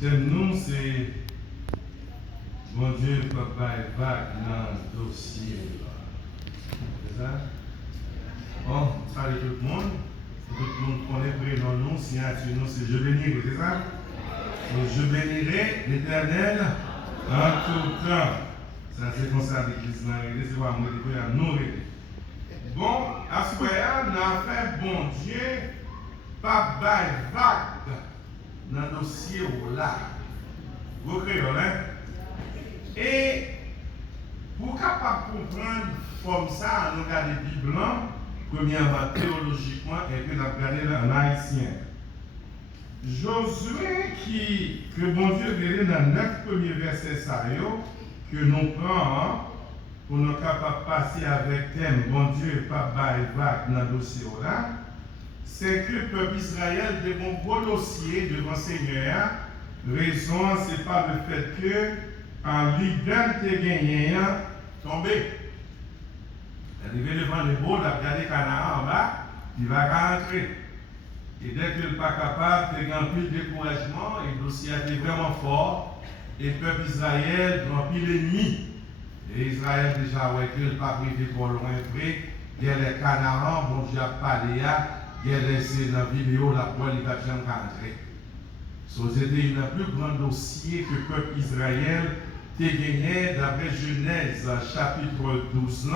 thème nous, c'est mon Dieu, papa et vague dans le dossier. C'est ça? Bon, salut tout le monde. Tout le monde connaît le prénom, nous, signature, nous, c'est je bénirai, c'est ça? Donc, je bénirai l'Éternel en tout temps. Ça, c'est comme ça l'église n'a réglé, c'est pas moi qui peux nous régler. Bon, à ce moment-là, on a fait bon Dieu, pas bail vague dans le dossier là. Vous créez, hein? Et pour capable comprendre comme ça, on regarde la Bible, premièrement théologiquement, et puis on a regardé en haïtien. Josué, que bon Dieu verrait dans 9 premiers versets, que nous prenons pour nous capables de passer avec thème, bon Dieu, pas bail vague dans le dossier là, c'est que le peuple Israël a un gros dossier devant le Seigneur. Raison, ce n'est pas le fait que en liberté gagné, tombé. Arrivé devant le beau, il a regardé Canaan en bas, il va rentrer. Et dès qu'il n'est pas capable de remplir le découragement, et le dossier a été vraiment fort, et le peuple Israël remplit l'ennemi. Et Israël déjà, ouais, qu'il n'a pas privé pour loin près, il y a les Canaan, bon Dieu a parlé, il y a laissé dans la vidéo, la poêle, il va jamais rentrer. C'était un plus grand dossier que le peuple Israël a gagné d'après Genèse chapitre 12.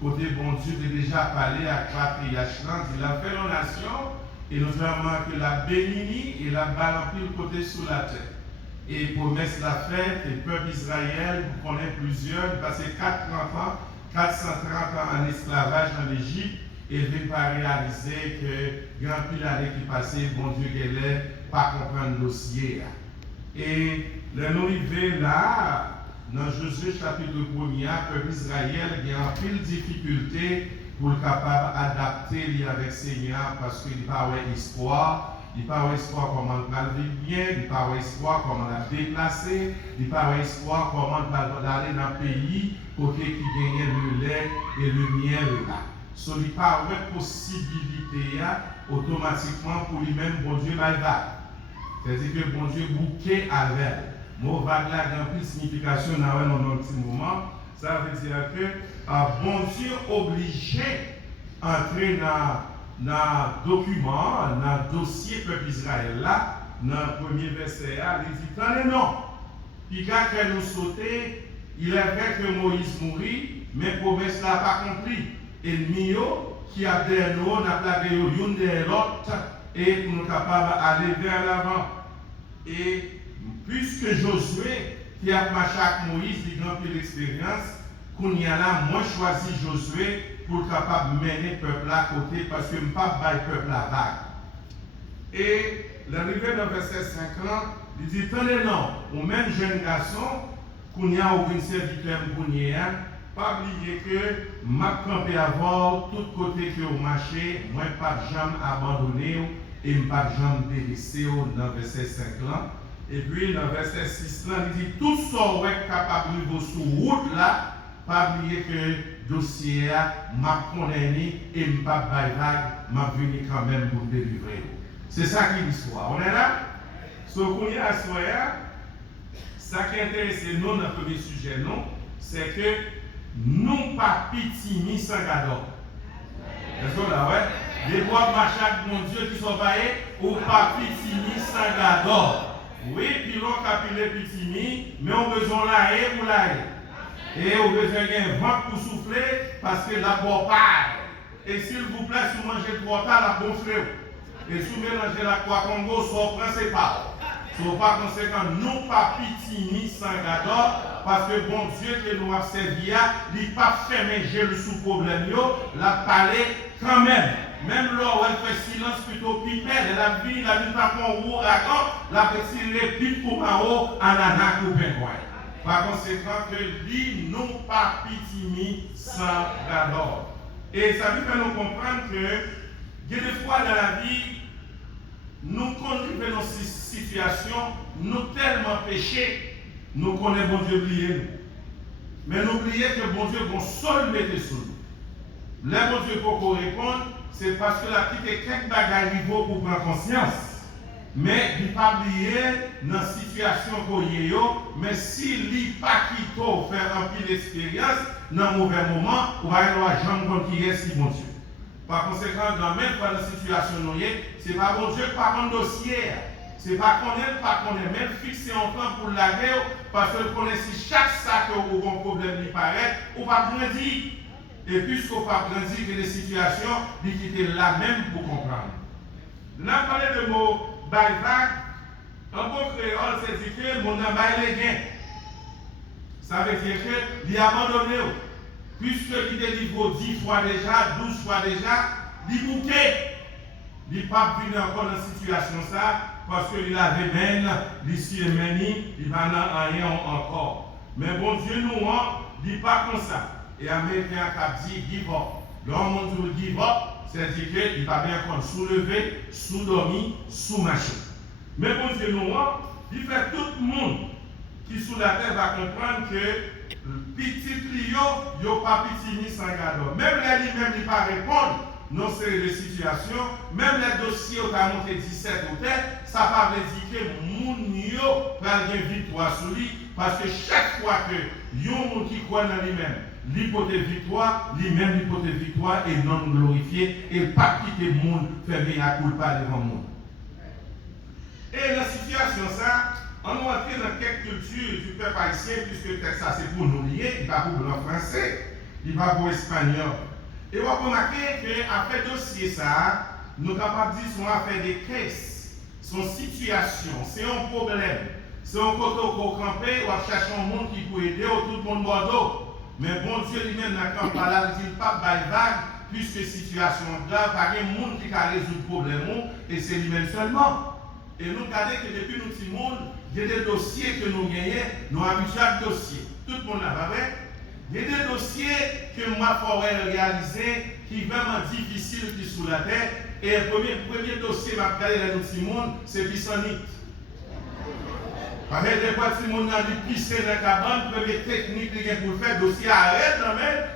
Côté bon Dieu a déjà parlé à patriarche, il a fait la nation et notamment que la bénini et la balampille côté sous la terre. Et promesse la fête, et le peuple Israël, vous connaissez plusieurs, il passé 430 ans en esclavage en Égypte et il ne pas réaliser que grand pile l'année qui passait, bon Dieu qu'elle est, pas comprendre le dossier. Et le nous arrivons là, dans Josué chapitre 1er, le peuple Israël a un pile de difficultés pour être capable d'adapter avec le Seigneur parce qu'il n'y a pas d'espoir. Il n'y a pas d'espoir comment on va vivre bien, il n'y a pas d'espoir comment on va déplacer, il n'y a pas d'espoir comment on va aller dans le pays côté qui gagne le lait et le miel là. So, il n'y a pas de possibilité automatiquement pour lui-même, bon Dieu, va. C'est-à-dire que bon Dieu bouquet avec. Mot vague là, il y a plus de signification dans un petit moment. Ça veut dire que bon Dieu obligé d'entrer dans le document, dans le dossier peuple Israël là, dans le premier verset, il dit attendez non. Puis quand nous sauter, il est vrai que Moïse mourit, mais promesse n'a pas accomplie. Et le mio qui a derrière nous, on a plaqué l'une de l'autre, et pour nous capables d'aller vers l'avant. Et puisque Josué, qui a marché avec Moïse, il a rempli l'expérience, qu'on y a là, moi choisi Josué pour capable de mener le peuple à côté, parce que je ne peux pas battre le peuple à vague. Et l'arrivée dans verset 50, il dit, tenez non, au même jeune garçon, qu'on y a aucun serviteur qu'on y a, pas oublier que m'a campé avant tout côté que au marché, moi pas jamais abandonné et pas jamais délaissé dans verset 5 là. Et puis dans verset 6 là, il dit tout ça ouais capable de sur route là, pas oublier que dossier m'a condamné et m'a baïvague m'a venu quand même pour délivrer. C'est ça qui est l'histoire. On est là? So qu'on y a soya, ça qui intéresse nous dans le premier sujet non, c'est que non pas petit ni sans gador. Est-ce là, ouais? Les bois machac, mon Dieu, qui sont baillés, ou pas petit ni sans gador. Oui, puis l'on capille petit ni, mais on a besoin là et pour là. Et on a besoin d'un vent pour souffler, parce que la boîte part. Et s'il vous plaît, si vous mangez trop tard, la gonflez. Et si vous mélangez la croix Congo, soit principal. So, par conséquent, non pas petit ni sans gador, parce que bon Dieu que nous a servi, il n'a pas fermé le sous problème, l'a parlé quand même. Même là où elle fait silence plutôt pipelle, elle a vu pas pour ouragan, la petite pipe pour en haut, ananas ou pingouin. Par conséquent, que lui, non pas petit ni sans gador. Et ça veut faire nous comprendre que, il y a des fois dans la vie, nous connaissons nos situations, nous tellement péchés, nous connaissons bon Dieu oublier. Mais n'oubliez que bon Dieu bon seul mettre sur nous. Là bon Dieu pour répondre, c'est parce que la petite quelques bagages niveau pour prendre conscience. mais il pas oublier dans la situation qu'on y a, mais s'il n'est pas quitté faire un peu d'expérience, dans un mauvais moment, on va jamais comprendre qui est si bon Dieu. Par conséquent, dans même pas la situation nous ce n'est pas bon Dieu, pas un dossier. Ce n'est pas qu'on est même fixé en temps pour la guerre, parce que connaît si chaque sac ou un problème lui paraît, ou pas grandir. Et puisqu'on pas grandir que les situations, il quitte là même pour comprendre. Là, parlé de mot baïvac, en bon créole, c'est dit que mon âme les gains. Ça veut dire qu'il a abandonné. Puisque il est niveau 10 fois déjà, 12 fois déjà, il bouquet. Il n'est pas venu encore dans cette situation ça, parce qu'il avait même, l'ici et meni, il va n'en rien encore. Mais bon Dieu nous, il n'est pas comme ça. Et Américain a dit give up. L'homme dit give up, c'est-à-dire qu'il va bien encore soulever, sous-dormir, sous-marcher. Mais bon Dieu nous, il fait tout le monde qui sous la terre va comprendre que petit Lio, il n'y a pas petit ni sans gado. Même les lui-même, il ne pas répondre non série de situations, même les dossiers qui ont monté 17 ou ça va dire que moun yo va gagner victoire sur lui, parce que chaque fois que yon moun qui croit dans lui-même, l'hypothèse victoire, lui-même l'hypothèse victoire est non glorifié, et pas quitter moun faire bien à culpa devant moun. Et la situation ça, on va entrer dans quelques cultures du peuple haïtien, puisque ça c'est pour nous lier, il va pour le français, il va pour l'espagnol. Et on va remarquer qu'après dossier ça, nous sommes capables de dire qu'on a fait des caisses, son situation, c'est un problème. C'est un côté qu'on campé, on va chercher un monde qui peut aider, tout le monde Bordeaux. Mais bon Dieu lui-même n'a qu'à parler, il ne dit pas vague, puisque situation grave, pas de monde qui a résoudre le problème, et c'est lui-même seulement. Et nous regardons que depuis nous petits monde, il y a des dossiers que nous gagnons, nous habitués à dossiers. Tout le monde là, vrai? Il y a des dossiers que moi pourrais réaliser qui sont vraiment difficiles qui sous la terre. Et le premier dossier que je vais regarder dans le petit monde, c'est Pissanite. Parce que des fois, si mon a dit pisser dans la cabane, la première technique pour faire dossier arrête,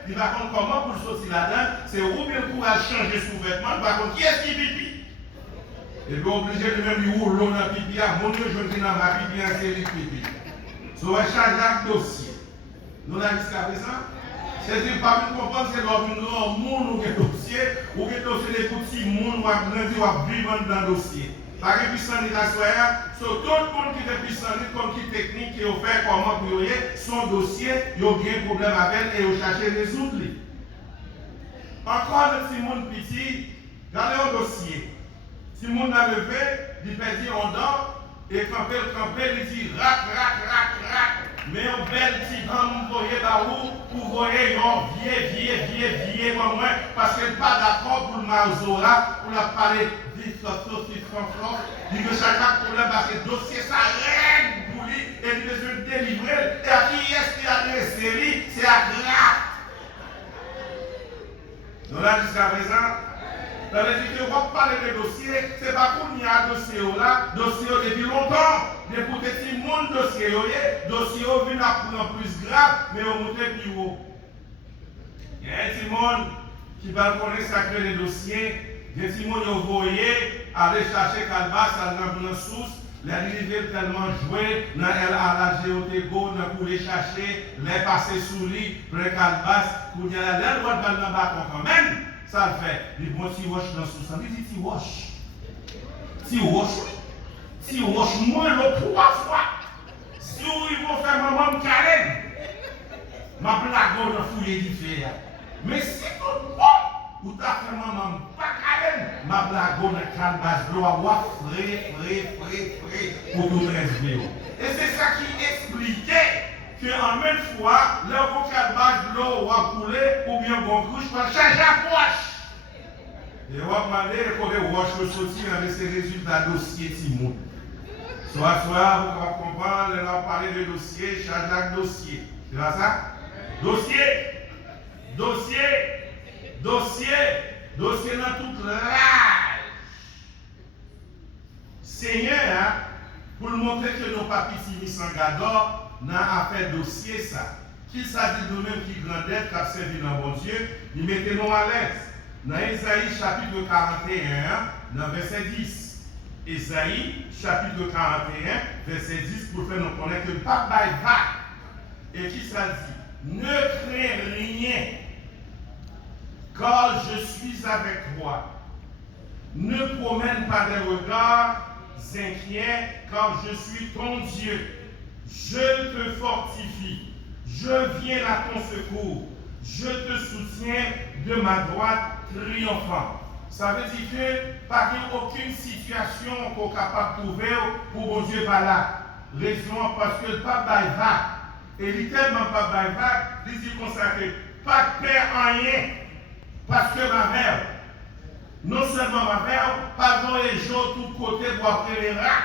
il va comprendre comment pour sortir là-dedans, c'est ou bien pour changer sous-vêtement, par contre, qui est-ce qui pipi? Et puis obligé de même lui rouler dans le pipi, mon Dieu, je dis dans ma pipi en série pipi. So, on va changer le dossier. Nous l'avons jusqu'à présent. C'est-à-dire, pas nous comprendre, c'est dans un monde ou un dossier, ou un dossier des petits mondes, ou un grandi, ou un vivant dans le dossier. Par exemple, puissant la soya, sur tout le monde qui est puissant, comme qui technique, qui a fait comment pour son dossier, il y a un problème avec et il cherche à résoudre. Encore le petit monde petit, regardez un dossier. Si le monde a levé, il fait dire on dort, et camper, il dit rac. Mais on belle petit homme, vous voyez là où, vous voyez, on vieux, moi, parce qu'elle n'est pas d'accord pour le Marzora, pour la parler vite, franchement. Il veut chaque problème parce que le dossier, ça règle pour lui, et il veut délivrer. Et à qui est-ce qu'il a adressé, c'est à grave. Donc là, jusqu'à présent, ça veut dire que vous parlez de dossier, ce n'est pas pour qu'il y a un dossier là, dossier depuis longtemps. Mais pour que si mon dossier, dossier vient plus grave, mais on monte plus haut. Il y a un petit monde qui va connaître sacré les dossiers, il y a un petit monde qui va aller chercher Calbas, aller dans la source, les livres tellement joués, dans la géotégo, pour les chercher, les passer sous lui, près Calbas, pour y aller, les droits dans le bâton quand même. Ça le fait. Les bons petits roches dans sous ça. Il dit petit roche. Si roche moins le 3 fois. Si ils vont faire maman carême. Ma blague on a fouillé d'y mais si tout le monde ou ta fait maman pas carême, ma blague on a calbas blanc à voir frais pour tout reste. Et c'est ça qui expliquait qu'en même fois, le vocabulaire de l'eau va couler ou bien bon couche va changer la poche. Et on va demander comment roche le sortir avec ces résultats dossiers Timon. Soit, vous va comprendre, on va parler de dossier, changer le dossier. C'est pas ça? Dossier dans toute l'âge. Seigneur, pour nous montrer que nos papiers mis sans gador, dans affaire dossier ça. Qu'il s'agit de nous-mêmes qui grandissent, qui a servi dans bon Dieu, il mettez nous à l'aise. Dans Isaïe chapitre 41, dans verset 10. Ésaïe, chapitre 41, verset 10, pour faire nous connaître que le pape va. Et qui ça dit? Ne crains rien, car je suis avec toi. Ne promène pas des regards inquiets, car je suis ton Dieu. Je te fortifie. Je viens à ton secours. Je te soutiens de ma droite triomphante. Ça veut dire que pas aucune situation qu'on est capable de trouver pour mon Dieu pas là. Raison parce que le pape va. Et littéralement pape va, il dit comme ça que pas de père en rien. Parce que ma mère, non seulement ma mère, pas dans les jours tout côté pour après les rats.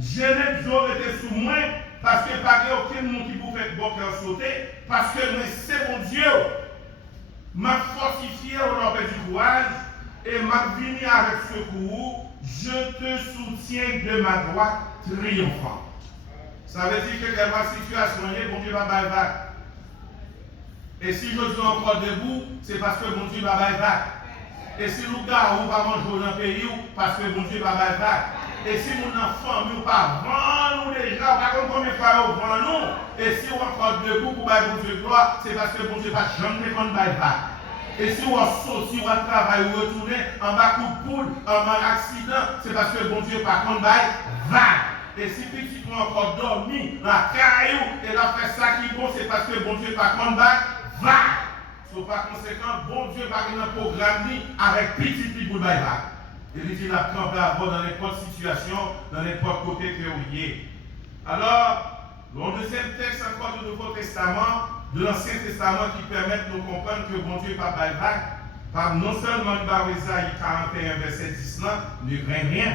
Je n'ai pas été sous moi parce que pas aucun monde qui vous fait bon cœur sauter. Parce que c'est mon Dieu. M'a fortifié au nom du courage et m'a venu avec secours. Je te soutiens de ma droite triomphante. Ça veut dire que dans ma situation, mon Dieu va bailler. Et si je suis encore debout, c'est parce que mon Dieu va bailler. Et si nous gars, on va manger dans le pays, parce que mon Dieu va bailler. Et si mon enfant, nous pas vendre nous déjà, pas comme combien de fois on vend nous. Et si on est encore debout pour bailler mon Dieu gloire, c'est parce que mon Dieu va jamais qu'on baille pas. Et si on saute, si on travaille ou retourner en bas coup de poule, en bas accident, c'est parce que mon Dieu par contre baille va. Et si petit on encore dormi dans la caillou et là fait ça qui est bon, c'est parce que mon Dieu par contre baille va. So, par conséquent, bon Dieu va dans un programme avec petit pour baille va. Et il dit la campe dans n'importe situation, dans n'importe côté que vous y. Alors, le deuxième texte encore du Nouveau Testament, de l'Ancien Testament qui permet de nous comprendre que bon Dieu pas bail par non seulement par Ésaïe 41 verset 10 ne crains rien.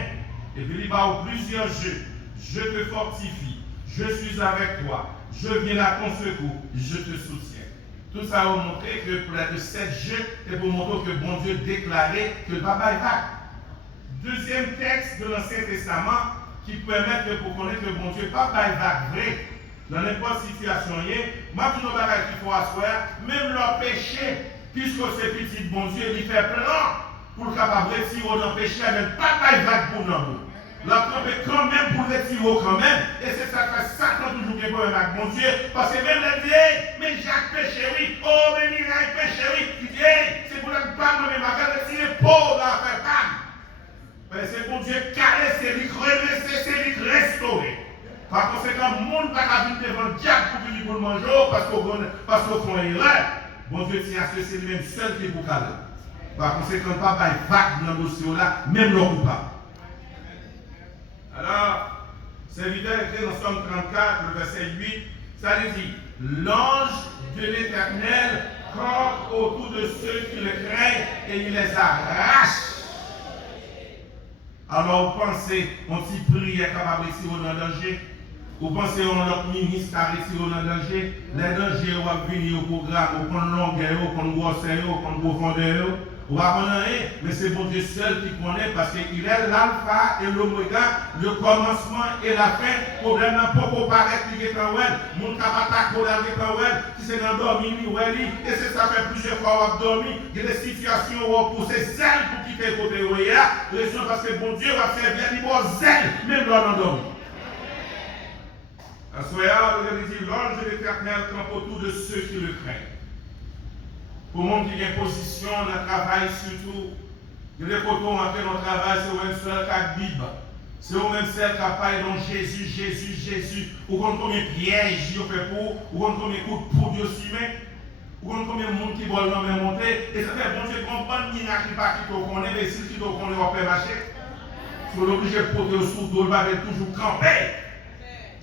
Et puis il va plusieurs jeux. Je te fortifie, je suis avec toi, je viens à ton secours, je te soutiens. Tout ça va montrer que près de 7 jeux, c'est pour montrer que bon Dieu déclarait que le papa est vague. Deuxième texte de l'Ancien Testament qui permet de pour connaître que bon Dieu papa est vague vrai. Dans n'importe situation, moi tout le monde qu'il faut asseoir, même leur péché, puisque c'est petit bon Dieu, il fait plan pour capable de retirer dans le péché, mais papa est vague pour nous. La trompe est quand même pour retirer quand même. Et c'est ça que Satan toujours qui problème avec mon Dieu. Parce que même les dit, mais Jacques péché, oui. Oh, mais Mireille péché, oui. Il dit, c'est pour la femme, mais ma gueule, si les pauvres à faire femme. Mais c'est mon Dieu carré, c'est lui redresser, c'est lui restaurer. Par conséquent, le monde n'a pas venir devant le diable pour venir pour le manger, parce qu'au fond, il est là. Bon Dieu tient à ce que c'est lui-même seul qui est pour caler. Par conséquent, papa est vague dans le dossier là, même le coupable. Alors, serviteur écrit dans Somme 34, le verset 8, ça dit, l'ange de l'Éternel campe autour de ceux qui le craignent et il les arrache. Alors, vous pensez, on s'y prie capable de retirer dans le danger? Vous pensez, on notre ministre a retiré dans le danger? Les dangers vont venir au programme, au compte longueur, au compte grosseur, au compte profondeur. On va connaître, mais c'est bon Dieu seul qui connaît parce qu'il est l'alpha et l'oméga, le commencement et la fin. Problème n'a pas pour paraître qui est en well, mon capata collage est en well, si c'est dans dormi, et c'est ça fait plusieurs fois qu'on a dormi. Il y a des situations où on pousse zèle pour quitter le côté où il y a, raison parce que bon Dieu va faire bien, il va zèle, même dans l'endormi. À ce moment-là, vous dit, l'ange de l'Éternel campe autour de ceux qui le craignent. Pour le monde qui a une position dans le travail, surtout, il y a des côtés où on fait notre travail, c'est même seul qui a Bible. C'est au même seul qui a parlé dans Jésus. Ou combien de pièges il fait pour, ou combien de coups de poudre aussi, ou combien de monde qui vole dans les montées. Et ça fait bon Dieu comprendre qu'il n'y a pas qui te connaît, mais si tu te connais, on peut marcher. Tu es obligé de porter au sous-dos, il va toujours camper.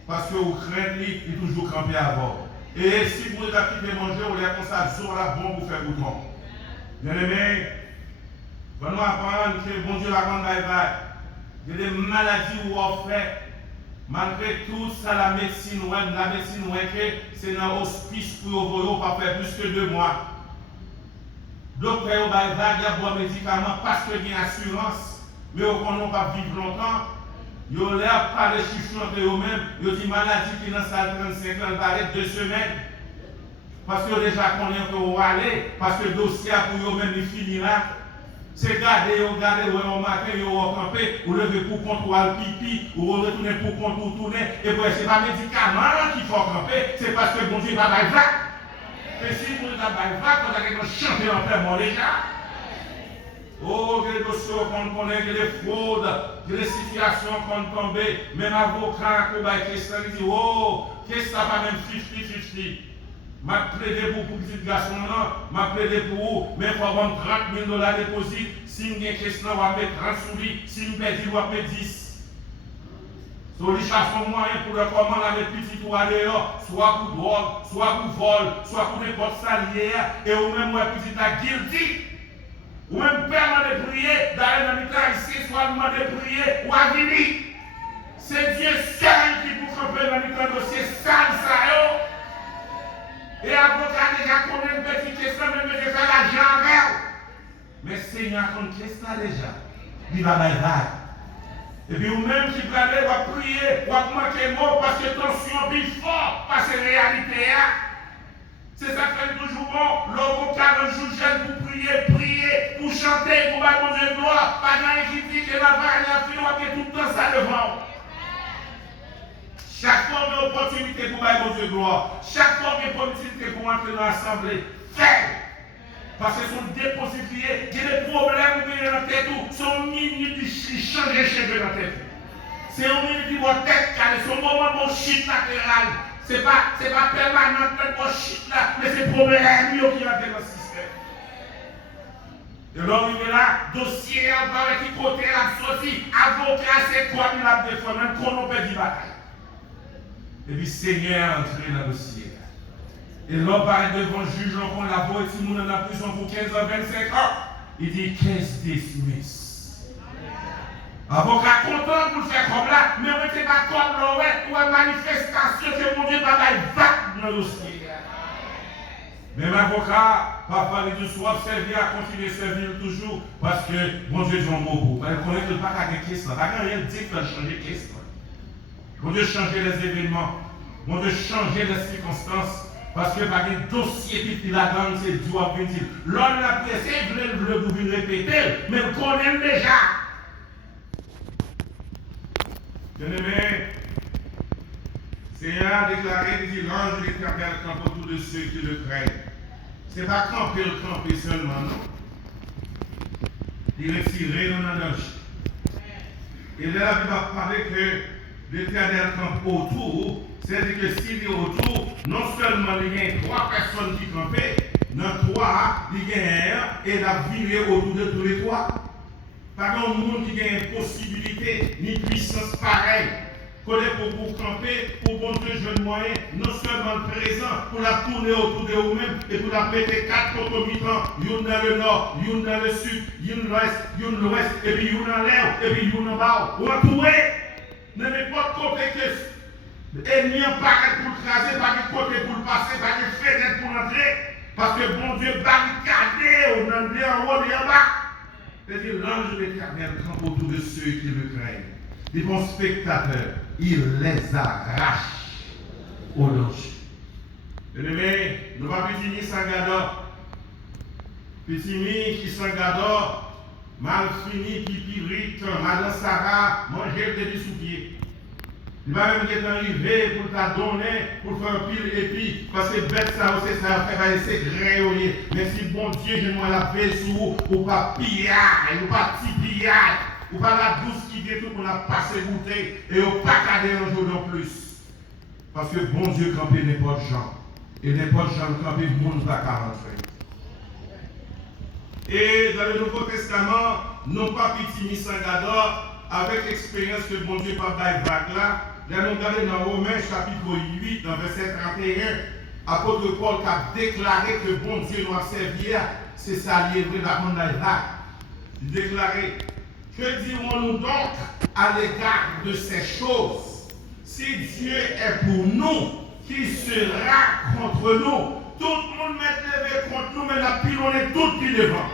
Parce que vous craignez, il est toujours campé avant. Et si vous avez quitté manger, vous avez comme ça, jour la bombe pour faire bouton. Bien aimé, nous apprendre que bon Dieu la grande baïbaï. Il y a des maladies où on fait. Malgré tout ça, la médecine, c'est dans l'hospice pour vous pas faire plus que 2 mois. Docteur baïbaï, il y a des médicaments parce qu'il y a une assurance. Mais on ne peut pas vivre longtemps. Ils ont l'air par les chiffres entre eux-mêmes. Ils ont dit maladie qui est dans salle 35 ans, elle paraît 2 semaines. Parce que déjà qu'on est pour aller, parce que le dossier pour eux-mêmes il finit là. C'est garder, au matin, au camper, ou lever pour contrôler le pipi, ou retourner pour contrôler, et puis c'est pas médicament qu'il faut camper, c'est parce que bon Dieu va pas vac. Et si vous n'avez pas vac, vous allez chanter en plein mort déjà. Oh, que les dossiers qu'on connaît, que les fraudes, que les situations qu'on tombe, même avocat, que les questions, il dit, oh, qu'est-ce que ça va même 50-50? M'a plaidé pour petit garçon, m'a plaidé pour vous, mais il faut avoir 30 000 $ déposit. Si vous avez une question, on va mettre 30 sous lui. Si vous perdez, on va mettre 10. So, les cherchent un moyen pour le comment la mettre petit ou aller dehors, soit pour drogue, soit pour vol, soit pour n'importe salière, et ou même ouais, petit à guilty. Ou même permanent de prier, d'aller dans le temps ici, soit demander de prier, ou à venir. C'est Dieu seul qui vous camper dans le temps dossier sale, ça. Et avocat déjà connaît une petite question, même je fais l'argent avec. Mais Seigneur compte question déjà. Il va bailler. Et puis vous-même qui parlez, vous va prier, vous va manquer mot parce que tension est fort, parce que réalité c'est ça qui fait toujours bon. L'homme 40 jours jeune pour prier, pour chanter, pour battre mon Dieu de gloire. Pas dans qui dit que la vague a fait, on va tout le temps ça devant. Chaque fois qu'il y a une opportunité pour battre mon Dieu de gloire, chaque fois qu'il y a une opportunité pour entrer dans l'assemblée, faites. Parce que sont déposifiés, il y a des problèmes dans la tête, sont minutes qui changent les cheveux dans la tête. C'est un minute qui va tête calée, c'est un moment de shit latéral. C'est pas permanent de shit là, mais c'est problème qui rentre dans le système. Et là, il est là, dossier, on va avec qui côté la sortie, avocat, c'est quoi il a défendu, même qu'on a perdu bataille. Et puis, Seigneur, entrer dans le dossier. Et là, par devant le juge, on la voix, et si nous en a prison pour 15 ans, 25 ans, il dit 15 dismiss. Avocat content pour le faire comme là, mais on n'était pas comme là, ou une manifestation que mon Dieu va battre dans le dossier. Même avocat, papa, il dit soit servir à continuer à servir toujours, parce que mon Dieu dit un mot. Il connaît que pas qu'à des questions, pas rien dit qu'il a changé de question. Mon Dieu changer les événements, mon Dieu changer les circonstances, parce que par un dossier qui la donne, c'est Dieu à venir. L'homme l'a pressé, il veut vous répéter, mais vous connaissez déjà. Bien-aimé, Seigneur a déclaré, il dit, l'ange de l'Éternel campe autour de ceux qui le craignent. Ce n'est pas camper seulement, non. Il est tiré dans la loge. Et là, il va parler que l'Éternel campe autour, c'est-à-dire que s'il est autour, non seulement il y a 3 personnes qui campaient, dans 3, il y a un, et la viré autour de tous les 3. Pas un monde qui a une possibilité, ni puissance pareille. Pour camper, pour montrer jeune moyen, non seulement le présent, pour la tourner autour de vous-même et pour la péter 4 concomitants, une dans le nord, une dans le sud, une l'ouest, et puis une dans l'air, et puis une en bas. Ou entourer, n'importe côté que l'ennemi apparaît pour le craser, pas de côté pour le passer, pas de fenêtre pour entrer, parce que bon Dieu barricadé, on en est en haut et en bas. C'est-à-dire l'ange de l'Éternel campe autour de ceux qui le craignent. Les bons spectateurs, il les arrache au danger. Bien-aimé, nous va petit Sangador. Petit mi qui Sangador, mal fini, pipi rite, madame Sarah, manger des sous-pieds. Il va même être arrivé pour t'a donner, pour faire pile et puis, parce que bête ça aussi, ça va essayer de réunir. Mais si bon Dieu, je me la paix sous, ou pas pillage, ou pas petit pillage, ou pas la douce qui vient tout pour la passer goûter, et ou pas cader un jour non plus. Parce que bon Dieu camper n'importe gens. Et n'importe gens camper, le monde va 45. Et dans le Nouveau Testament, non pas petit ni Sangador, avec l'expérience que bon Dieu pas d'aille là, là nous regardons dans Romains chapitre 8, dans verset 31, apôtre Paul qui a déclaré que bon Dieu nous a servi, c'est ça livré dans mon là. Il déclarait, que dirons-nous donc à l'égard de ces choses? Si Dieu est pour nous, qui sera contre nous? Tout le monde met levé contre nous, mais la pile, on est tout pile devant.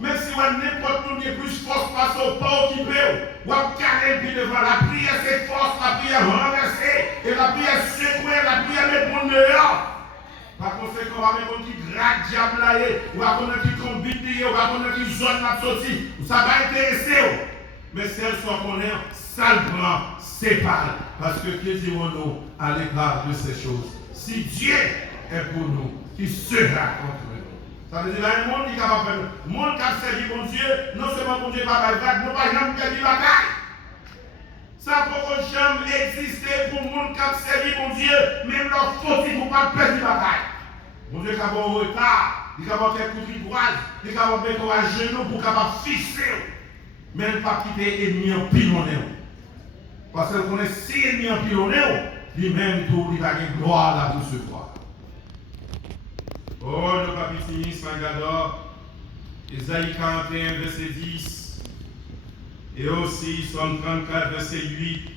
Même si on n'importe où, il y a plus force parce qu'on pas occupé, ou à carrer puis devant. La prière c'est force, la prière renversée, et la prière secouée, la prière met pour dehors. Par conséquent, on va mettre qui rat diable là, ou va connaître qui combine, ou va connaître qui zone la sortie. Ça va intéresser. Mais celle soit qu'on est, ça le prend, c'est pas. Parce que que dirons-nous à l'égard de ces choses? Si Dieu est pour nous, qui sera contre nous? Ça veut dire qu'il y a un monde qui est capable de faire. Le monde qui a servi mon Dieu, non seulement mon Dieu pas bataille, non pas jamais perdu bataille. Ça peut jamais exister pour le monde qui a servi mon Dieu, même leur faute pour ne pas perdre la bataille. Mon Dieu qui a un retard, il a quelques coups de poids, il a mettre à genoux pour capable fixer. Même pas quitter l'ennemi en pilonné. Parce qu'on est si ennemi en pilonné, lui-même tout, il va gagner gloire là pour ce soir. Oh, le papier Sangador, Isaïe 41, verset 10, et aussi Somme 34, verset 8,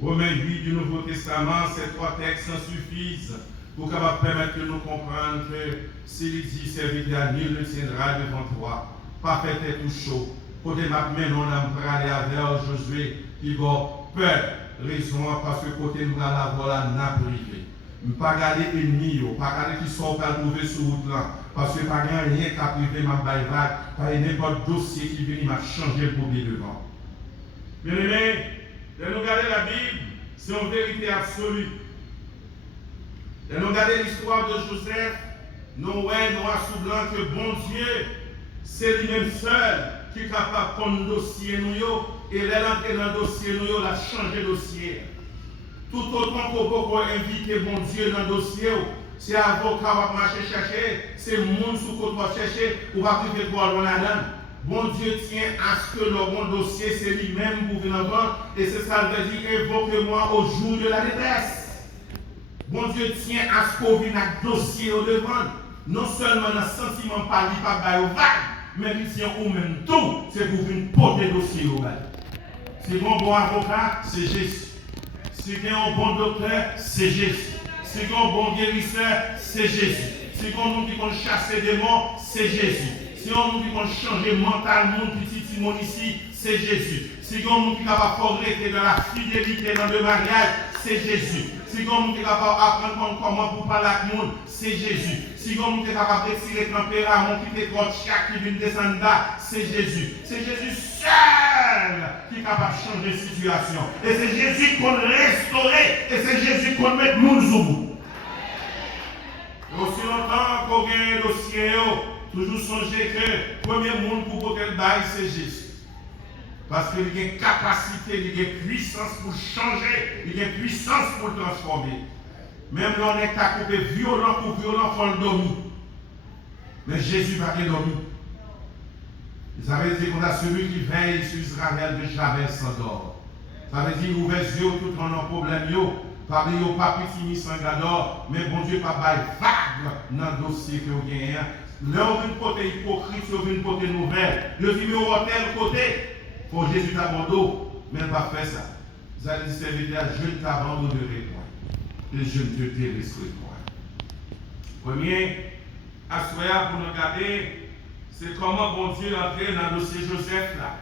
Romains 8 du Nouveau Testament, ces trois textes en suffisent pour permettre de nous comprendre que s'il dit serviteur, nul ne tiendra devant toi, pas fait tout chaud. Côté maintenant, on a parlé avec Josué qui va peur, raison parce que côté nous allons avoir la nappe privée. Ne pas regarder l'ennemi, pas regarder qui sont pas trouvés sur route là, parce que pas rien qui a privé ma baille pas n'importe dossier qui vient m'a changer pour bien devant. Bien aimé, de nous regarder la Bible, c'est une vérité absolue. De nous regarder l'histoire de Joseph, nous voyons noir sous blanc que bon Dieu, c'est lui-même seul qui est capable de prendre le dossier nous et l'entrer dans le dossier nous, la changer le dossier. Tout autant qu'on peut inviter bon Dieu dans le dossier, c'est avocat qui va marcher chercher, c'est le monde sous qu'on va chercher, ou va priver pour aller là-dedans. Bon Dieu tient à ce que le bon dossier, c'est lui-même pour venir avant, et c'est ça que veut dire, évoquez-moi au jour de la détresse. Bon Dieu tient à ce qu'on vienne avec dossier au devant, non seulement dans le sentiment par lui, pas au vague, mais il tient au même tout, c'est pour venir porter dossier au vague. Si bon avocat, c'est Jésus. Si tu es un bon docteur, c'est Jésus. Si tu es un bon guérisseur, c'est Jésus. Si tu es qui peut chasser des morts, c'est Jésus. Si on qui peut changer mentalement petit Timon ici, c'est Jésus. Si on qui est capable de rester dans la fidélité dans le mariage, c'est Jésus. Si on qui est capable d'apprendre comment pour parler avec le monde, c'est Jésus. Si on qui est capable de tirer le tempérament qui est trop chaque qui vient descendre là, c'est Jésus. C'est Jésus seul qui est capable de changer la situation. Et c'est Jésus qu'on restaure. Et c'est Jésus qu'on met le monde au bout. Aussi longtemps qu'on gagne un dossier, toujours songer que le premier monde pour porter le bail, c'est Jésus. Parce qu'il y a une capacité, il y a une puissance pour changer, il y a une puissance pour transformer. Même là, on est à couper violent pour violent, il faut le dormir. Mais Jésus va bien dormir. Ça veut dire qu'on a celui qui veille sur Israël de jamais s'endort. Ça veut dire ouvert les yeux tout en un problème. Pas de pas petit sans gador, mais bon Dieu, pas de vague dans le dossier que vous gagnez. Là, on vient côté hypocrite, on vient côté nouvelle. Le film au tel côté. Pour Jésus t'abandonne, mais pas faire ça. Vous allez dire, serviteur, je ne t'abandonnerai point. Et je ne te délaisserai point. Premier, assoyant pour nous regarder, c'est comment bon Dieu entrait dans le dossier Joseph là.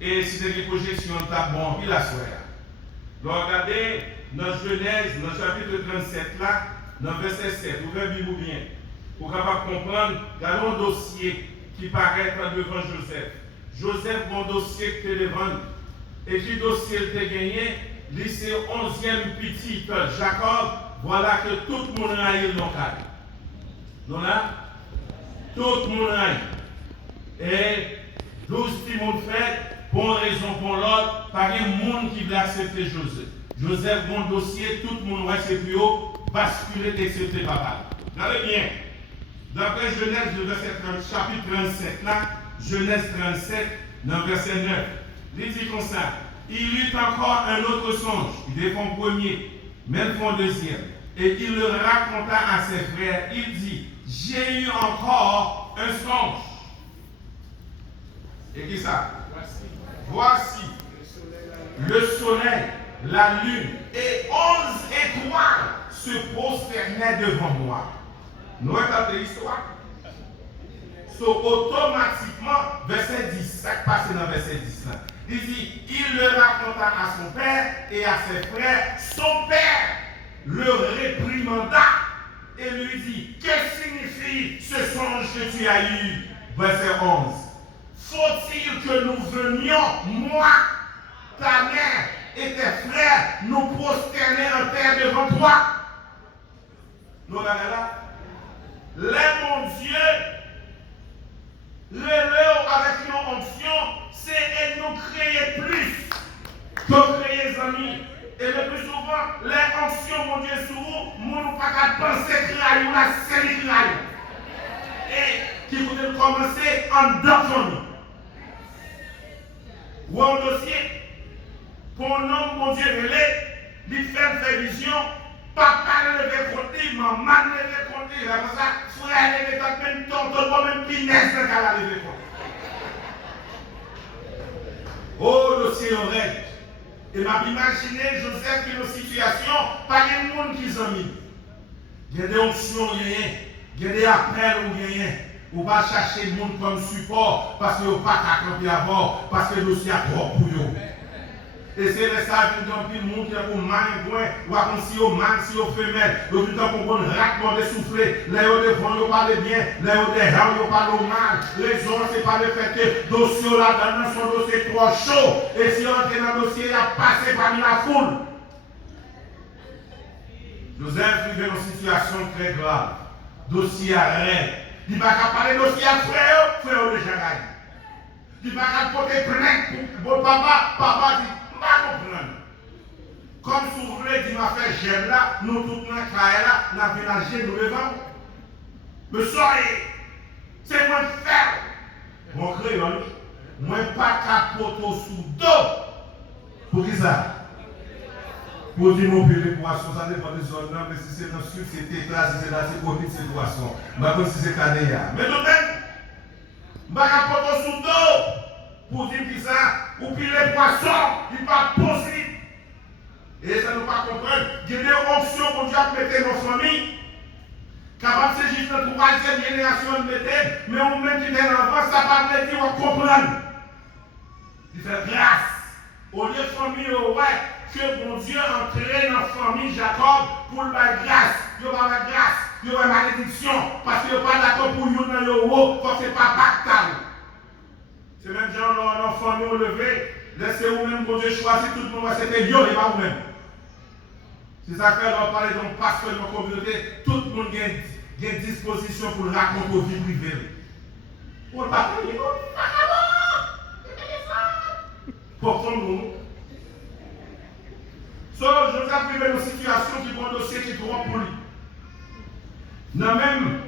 Et si c'est des projections, t'as bon, il assoyant. Donc regardez, dans Genèse, dans le chapitre 37 là, dans verset 7, ouvrez Bible bien, pour capable comprendre, regardons le dossier qui paraît devant Joseph. Joseph, mon dossier que tu devant. Et qui dossier tu as gagné? C'est 11e petit Jacob. Voilà que tout le monde a eu le local. Non là? Tout le monde a eu. Et 12 petits monde fait, pour une raison pour l'autre, par un monde qui veut accepter Joseph. Joseph, mon dossier, tout le monde va se plus haut, basculer et accepter papa. Regardez bien. D'après Genèse, chapitre 37 là, Genèse 37, dans verset 9. Il dit comme ça. Il eut encore un autre songe. Il défend premier, même font deuxième. Et il le raconta à ses frères. Il dit, j'ai eu encore un songe. Et qui ça? Voici le soleil, la lune et 11 étoiles se prosternaient devant moi. Nous regardons l'histoire. Automatiquement, verset 10, ça passe dans verset 10 là. Il dit, il le raconta à son père et à ses frères. Son père le réprimanda et lui dit, qu'est-ce que signifie ce songe que tu as eu? Verset 11. Faut-il que nous venions, moi, ta mère et tes frères, nous prosterner en terre devant toi? Nous regardons là. Les mon Dieu, le leur avec une onction, c'est de nous créer plus que créer des amis. Et le plus souvent, les onctions, mon Dieu, sur nous, nous ne pas qu'à penser créer ou la série créer. Et qui voudrait commencer en deux. Ou un dossier, pour un homme, mon Dieu, il fait vision, papa levé contre lui, maman levé contre lui, comme ça, frère levé contre lui, même tonton, même pinesse, le gars levé contre lui. Oh, dossier en règle. Et m'a imaginé Joseph qui est dans une situation, pas de monde qui s'en mis. Il y a des options, il y a des appels ou rien. On va chercher le monde comme support parce que vous pas qu'à camper à bord, parce que le dossier est trop pour eux. Et c'est le ça qui dans le monde qui est pour manger, ou à si au mâle, si au femelle, le temps pour qu'on rate de souffler, les hauts de vent, ils parlent bien, les hauts de hell, ils parlent mal, les autres, c'est pas le fait que le dossier là-dedans, son dossier trop chaud, et si on est dans le dossier, il a passé parmi la foule. Joseph vivait dans une situation très grave, dossier à rien. Il ne va pas parler dossier à frère de Jagaï. Il ne va pas porter plainte pour papa dit, pas comprendre. Comme si vous voulez, il m'a fait j'aime là, nous tous dans la caille là, nous avons ménagé, nous levons. Me soyez, c'est moi de faire. Mon créole, moi pas capoto sous dos. Pour qui ça? Pour dire mon pays de poisson, ça dépend des zones, mais si c'est dans le sud, c'est tétra, si c'est là, c'est bonite, c'est poisson. Mais comme si c'est canéa. Mais nous même, je ne vais pas capoto sous dos. Pour dire que ça, ou puis les poissons, il n'est pas possible. Et ça ne pas comprendre. Il y a des options qu'on doit mettre dans nos familles. Capable c'est juste la troisième génération de mettre, mais on même qui est en avant, ça va me dire on comprendre. Il fait grâce. Au lieu de famille, ouais, que mon Dieu entraîne dans la famille Jacob pour le faire grâce. Il n'y a pas de grâce, il y a malédiction, parce qu'il n'y a pas d'accord pour nous dans le haut, quand ce n'est pas pactable. C'est même gens dans la famille levé, laissez-vous même pour Dieu choisir tout le monde, c'était Dieu et pas vous-même. C'est ça que l'on parle dans le pasteur de la communauté, tout le monde a une disposition pour raconter vos vies privées. Pour le papa, il dit, pourquoi nous? Sauf Joseph vivait une situation qui est un dossier qui est trop pour lui. Dans même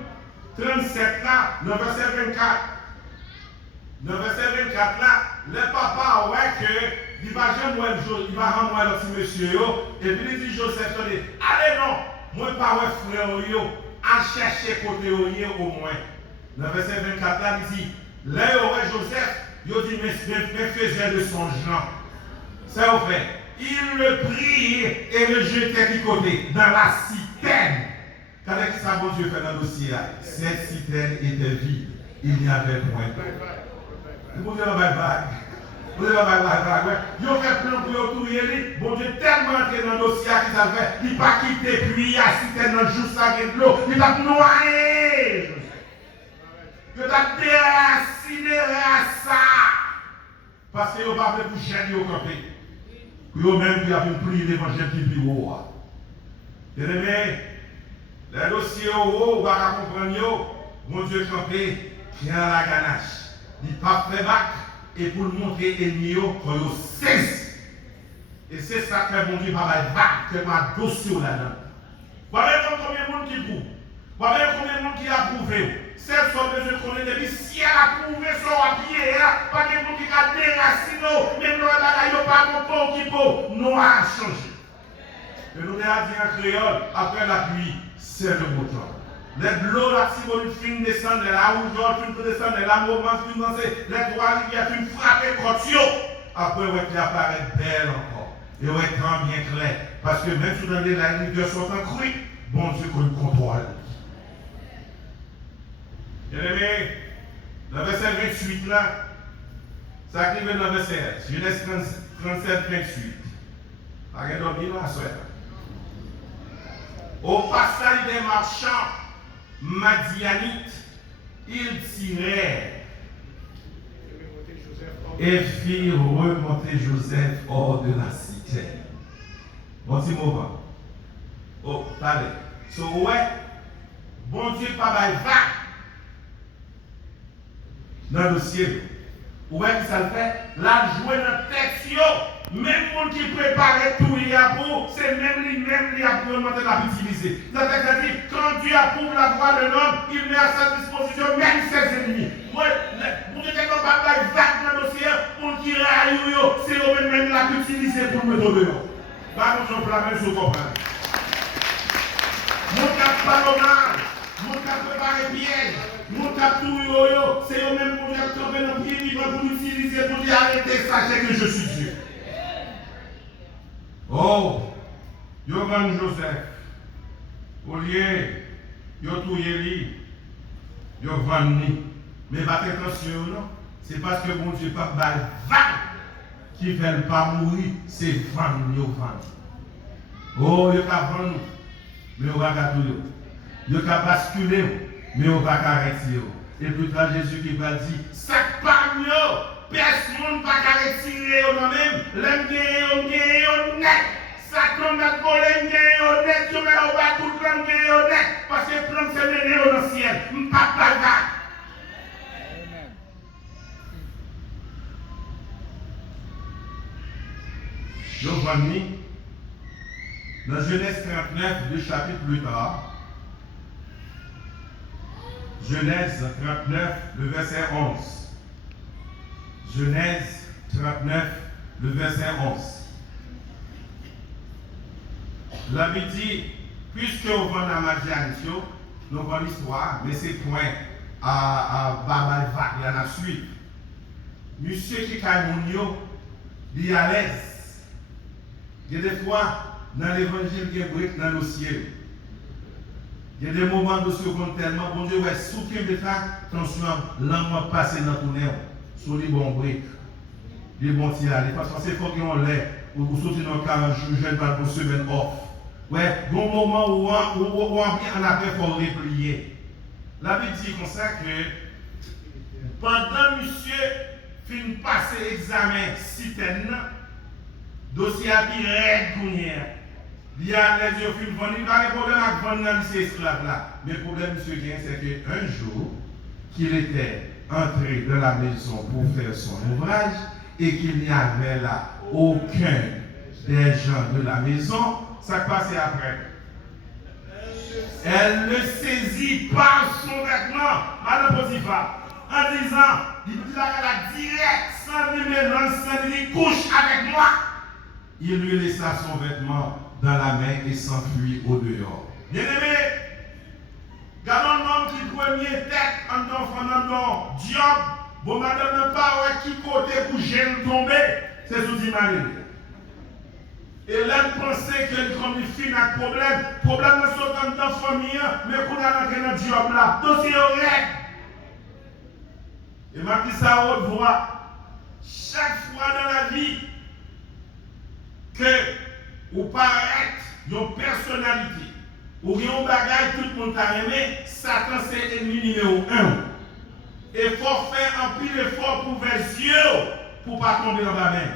37 là, dans le verset 24, dans le verset 24 là, le papa ouais que il va rendre le petit monsieur et puis il dit Joseph, allez non, moi pas ouais frère à chercher côté au moins. Dans le verset 24 là, il dit, là ouais Joseph, il dit mais faisait de son genre. C'est au fait. Il le prit et le jetait du côté, dans la citerne. Qu'avec ça, bon Dieu fait dans le dossier, cette citerne était vide. Il n'y avait point d'eau. Vous pouvez avoir vague. Vous pouvez avoir vague. Ils ont fait plein pour tout bon Dieu tellement entré dans le dossier qui savait, il n'a pas quitté, puis il a citerne dans le jour, ça de l'eau. Il a noyé. Il a déraciné à ça. Parce qu'il n'a pas fait pour gêner au campé. Eux-mêmes qui avaient pris l'évangile qui est haut. Bien-aimé, les dossiers au haut, on va comprendre, mon Dieu campé, qui a la ganache. Il pas fait bac et pour le montrer ennemi, quand il saisit. Et c'est ça que mon Dieu va faire bac, que ma dossier là-dedans. Voilà combien de monde qui prouve. Voilà combien de monde qui a prouvé. C'est ce que je connais depuis si elle a prouvé son papier, pas de monde qui a déraciné, même dans la il n'y a pas de monde qui peut nous a changé. Et nous avons dit en créole, après la pluie, c'est le beau temps. Les blocs là, si vous fin descendre, la rougeole fin descendre, la mouvement fin danser, les trois rivières fin frapper contre eux. Après, vous allez apparaître belle encore. Et vous allez grand bien clair. Parce que même si vous avez la rivière sont en cru, bon Dieu qu'on contrôle. Bien-aimé, le verset 28 là, ça arrive dans le verset, Genèse 37, 28. Pas de dormir là, soeur. Au passage des marchands madianites, ils tirèrent et firent remonter Joseph hors de la cité. Bon petit moment. Oh, allez. So, ouais, bon Dieu, papa, il va dans le dossier. Ouais, qui ça le fait? Là, jouer notre texte, même monde qui prépare tout, il y a pour, c'est même lui qui a pour remonter la utiliser. Le texte dit, quand Dieu approuve la voix de l'homme, il met à sa disposition même ses ennemis. Ouais, pour dire que papa, il va dans le dossier, pour qu'il raille, c'est eux-mêmes qui l'a utilisé pour me donner. Par contre, je même je comprends. Mon cap palomar, mon cap préparé piège, mon cap tout yo, c'est eux-mêmes qui ont tombé dans le pied vivant pour l'utiliser, pour dire arrêtez, sachez que je suis Dieu. Oh, yo van Joseph, au lieu, yo touye li, yo van ni. Mais pas attention, non, c'est parce que mon Dieu pas bail qui ne veulent pas mourir, c'est van yo van. Oh, yo ka van nous. Mais on va gâter. Il va basculer, mais on va arrêter. Et plus tard, Jésus qui va dire, ça pas mieux, personne ne va retirer nous-mêmes, l'aime gagner, net. Ça tombe dans le gagner, net, tu mets au bas tout le gagner, net. Parce que le plan c'est mené au ciel. Papa va. Giovanni, dans Genèse 39, 2 chapitres plus tard, Genèse 39, le verset 11. Genèse 39, le verset 11. La Bible dit, puisque on va dans la Madianitio, nous avons l'histoire, mais c'est point à Babal Vak, il y en a suite. Monsieur qui est il est à l'aise. Il y a des fois, dans l'évangile, il y a des briques dans le ciel. Il y a des moments de seconde tellement, bon Dieu, ouais, sous qui me fait attention, l'homme passe dans tout le monde, sur les bons briques, les bons tirs, parce que c'est faut qu'on l'ait, ou sortir dans 40 jours, jeune pas pour semaine off. Ouais, bon moment où on a fait pour replier. La Bible dit comme ça que pendant monsieur fin passer examen citaine, dossier à pire il y a les yeux fin vendre, il n'y a pas de problème avec vendre dans ces esclaves là. Mais le problème monsieur Gain, c'est qu'un jour qu'il était entré dans la maison pour faire son ouvrage et qu'il n'y avait là aucun des gens de la maison, ça passait après. Elle le saisit par son vêtement, Madame Potiphar, en disant, il dit la direct, sans lui mélange, sans lui couche avec moi. Il lui laissa son vêtement dans la main et s'enfuit au dehors. Bien aimé, gardons l'homme qui premier tête en dans Dieu, bon madame ne pas qui côté pour gêner tomber, c'est sous Marie. Et là, pensait que comme il finit un problème ne sont dans la famille, mais qu'on a dans le job là. Donc c'est vrai. Et m'a dit ça à haute voix. Chaque fois dans la vie que vous paraît une personnalité, ou un bagage tout le monde a aimé, Satan c'est l'ennemi numéro 1. Et il faut faire un pile effort pour ouvrir les yeux pour ne pas tomber dans la main.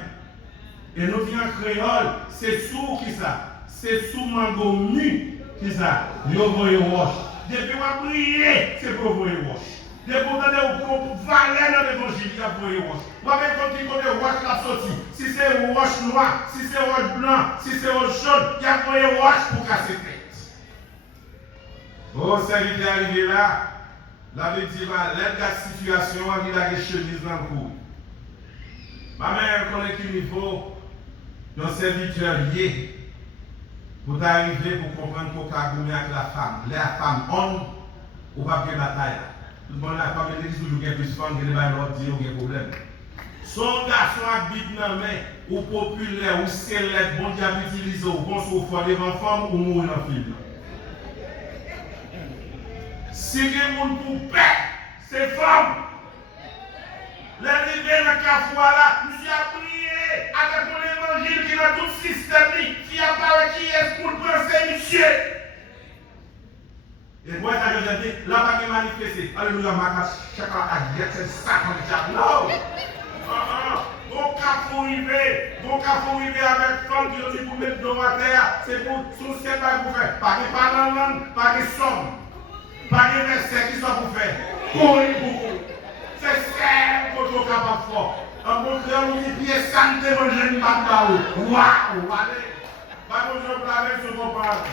Et nous disons en créole, c'est sous qui ça? C'est sous mango mu qui ça? Yo voyez wash. Depuis on prier, c'est pour voyer wash. Depuis on a pour valer dans l'évangile, il y a voyer wash. Ou avec quand il connaît wash la sortie. Si c'est wash noir, si c'est wash blanc, si c'est wash jaune, il y a voyer wash pour casser tête. Oh, ça il est arrivé là. La vie dit, la situation, il a des chemises dans le cou. Ma mère connaît qu'il niveau. Dans serviteur lié, pour arriver pour comprendre qu'on a goûté avec la femme. La femme, on va pas de bataille. Tout le monde a pas de toujours qu'il y a plus de femmes qui ne va pas dire qu'il y a problème. Son garçon habite dans la main, ou populaire, ou célèbre, bon diable utilisé, ou bon souffle devant femme, ou mourir dans le film. Si il y a des gens pour paix, c'est femme. L'arrivée dans la fois là, nous avons prié avec mon évangile qui est dans tout le système, qui apparaît qui est pour penser, monsieur. Et moi, ça veut dire, là, pas que manifester. Alléluia, ma chaque fois, c'est ça qu'on dit. Non! Bon cas pour arriver avec femme qui dit pour mettre dans la terre, c'est pour tout ce que vous faire. Pas de parole, pas de somme, pas de verset qui sont pour faire. Courir pour vous. C'est ça que vous êtes capable de faire. Un bon frère nous dit, pied santé, mon jeune papa. Waouh, allez. Pas de gens pour la même sur vos parents.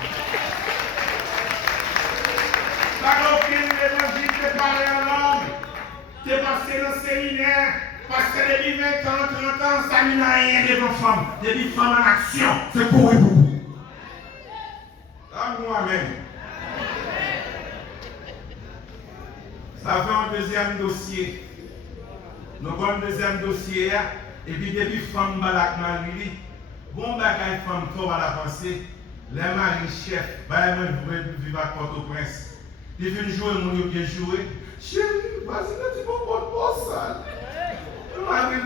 Pas d'aucune évangile de parler en langue. Tu es passé dans le séminaire. Parce que depuis 20 ans, 30 ans, ça n'a rien devant femme. Depuis femme en action, c'est pour vous. Moi-même. Ça fait un deuxième dossier. Nous avons un deuxième dossier. Et puis depuis femme balak Marie, bon bagay femme trop à la pensée. Les maris chefs, même vivre à Port-au-Prince. Ils viennent jouer, mon Dieu bien joué. Chérie, vas-y, tu vas pas ça.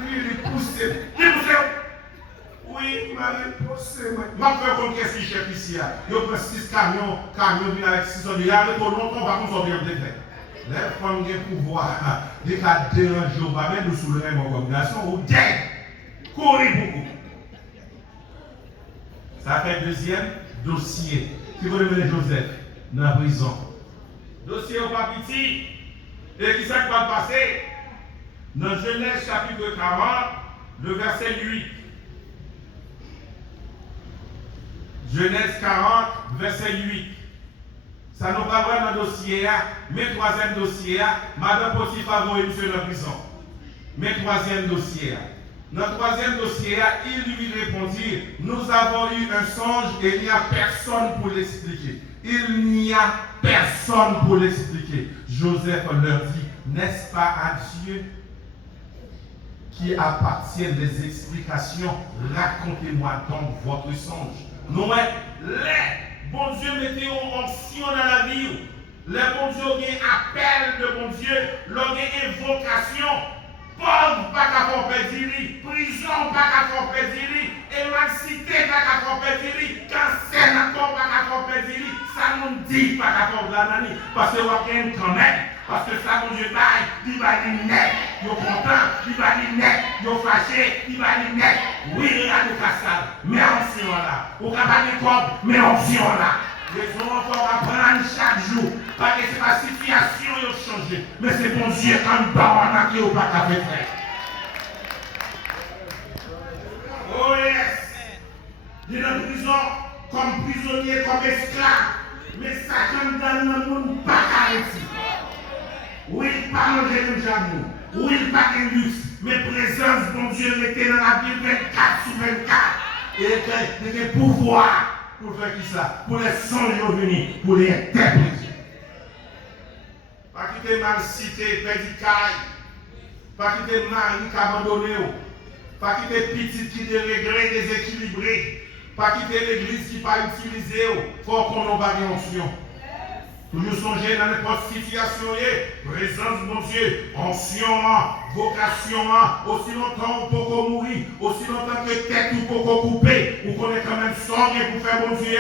Il est poussé. Oui, il m'a poussé. Je vais faire comme qu'est-ce qu'il chef ici. Il prend 6 camions, viennent avec 6 autres. Il y a pour longtemps, par contre, on vient de faire. Les femmes ont le pouvoir. Dès qu'à déranger, on va mettre sous le même organisation ou dead. Courir beaucoup. Ça fait deuxième dossier. Si vous voulez Joseph, dans la prison. Dossier au papiti. Et qui ça qui va passer? Dans Genèse chapitre 40, le verset 8. Genèse 40, verset 8. Ça nous va voir dans le dossier, mais troisième dossier, Madame Potiphar va monsieur dans la prison. Mais troisième dossier. Dans le troisième dossier, il lui répondit, nous avons eu un songe et il n'y a personne pour l'expliquer. Il n'y a personne pour l'expliquer. Joseph leur dit, n'est-ce pas à Dieu qui appartient des explications? Racontez-moi donc votre songe. Nous, les bon Dieu mettez en onction dans la vie. Les bon Dieu ont un appel de bon Dieu, leur invocation. Pauvre, pas qu'à faire pédili. Prison, pas qu'à faire pédili. Émancité, pas qu'à faire pédili. Cancer, encore, pas qu'à faire pédili. Ça nous dit, pas qu'à faire l'année. Parce que vous avez quand même. Parce que ça, mon Dieu, il va dire net. Vous êtes content, il va dire net. Vous êtes fâché, il va dire net. Oui, regardez ça. Mais onction là. Vous n'avez pas de corps, mais onction là. Les enfants apprennent chaque jour. Parce que c'est la situation qui a changé. Mais c'est bon Dieu quand on a qui ou pas qu'à faire. Oh yes. Il est en prison comme prisonnier, comme esclave. Mais ça quand dans le monde pas carrément. Oui, pas manger comme jamais. Oui, pas de luxe. Mais présence, bon Dieu, mettait dans la Bible 24 sur 24. Et il y a pouvoir. Pour faire qui ça? Pour les songes venus, pour les interpréter. Pas quitter mal cité, pédicaille. Pas quitter mari qui abandonné. Pas quitter petit qui déréglé, déséquilibré. Pas quitter l'église qui pas utilisée. Faut qu'on ait une onction. Toujours songer dans n'importe situation, présence de mon Dieu, onction, vocation, aussi longtemps qu'on peut mourir, aussi longtemps que tête ou qu'on couper, ou qu'on est quand même sorti pour faire mon Dieu.